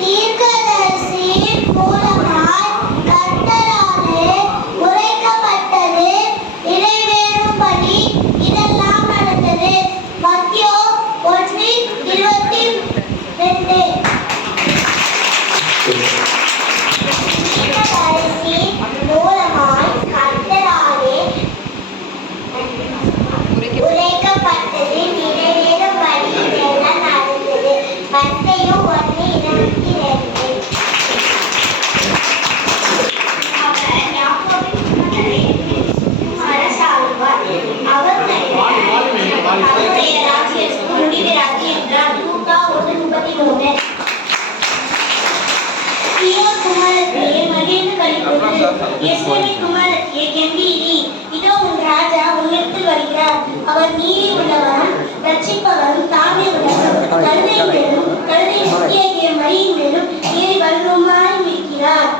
தீர்க்கதரிசியின் மூலமாய் கர்த்தராலே உரைக்கப்பட்டது நிறைவேறும்படி இதெல்லாம் நடந்தது. மத்தேயு 1:22. தீர்க்கதரிசியின் மூலமாய் கர்த்தராலே உரைக்கப்பட்டது நிறைவேறும்படி இதெல்லாம் நடந்தது. மத்தேயு 1:22. அவர் நீதி உள்ளவரும் ரட்சிப்பவரும் தாமே உள்ளவரும் கழுதை மேலும் கழுதை முக்கிய மரியின் மேலும் ஏறி வருமாய் இருக்கிறார்.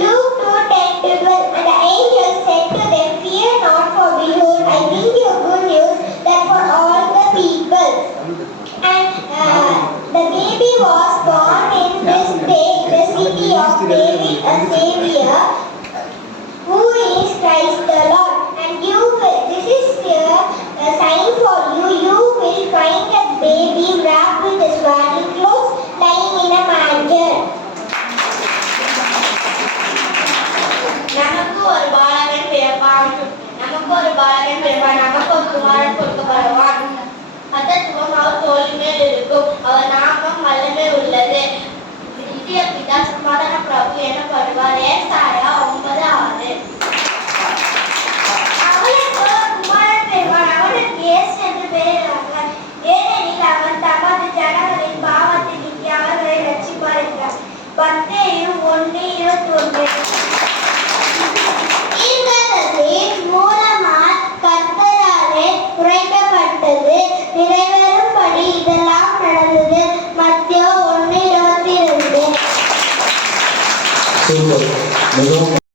Luke 2:10-12. And the angel said to them, Fear not, for behold, I bring you good news that for all the people. And the baby was born in this day in the city of David, a Savior, who is Christ the Lord. And this is a sign for you. You will find a baby wrapped with his swaddling clothes, lying in a manger. நமக்கு ஒரு பாலகன் பிறப்பான், நமக்கு ஒரு குமாரன் கொடுக்கப்படுவான். மகத்துவம் அவர் தோளின் மேல் இருக்கும். அவர் நாமம் வல்லமை உள்ளது. நித்திய பிதா சமாதான பிரபு எனப்படும்.